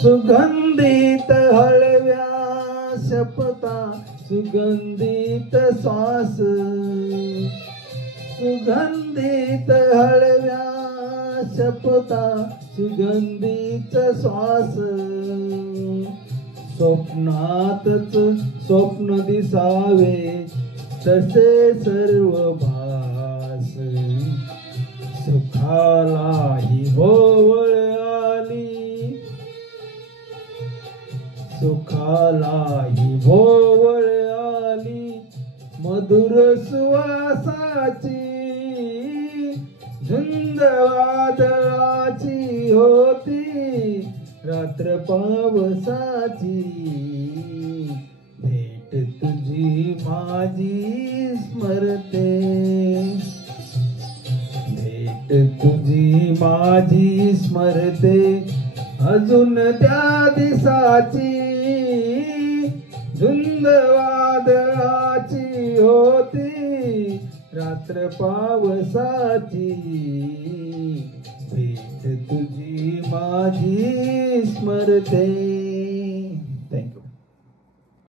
सुगंधित हळव्या शपथा सुगंधित श्वास सुगंधित हळव्या शपथा सुगंधित श्वास स्वप्नातच स्वप्न दिसावे तसे सर्व भास सुखालाही भोवळ आली सुखालाही भोवळ आली मधुर सुवासाची झुंज वादळाची होती रात्र पावसाची भेट तुझी माझी स्मरते भेट तुझी माझी स्मरते अजून त्या दिसाची झुंज वादळाची होती रात्र पावसाची भेट तुझी माझी स्मरते।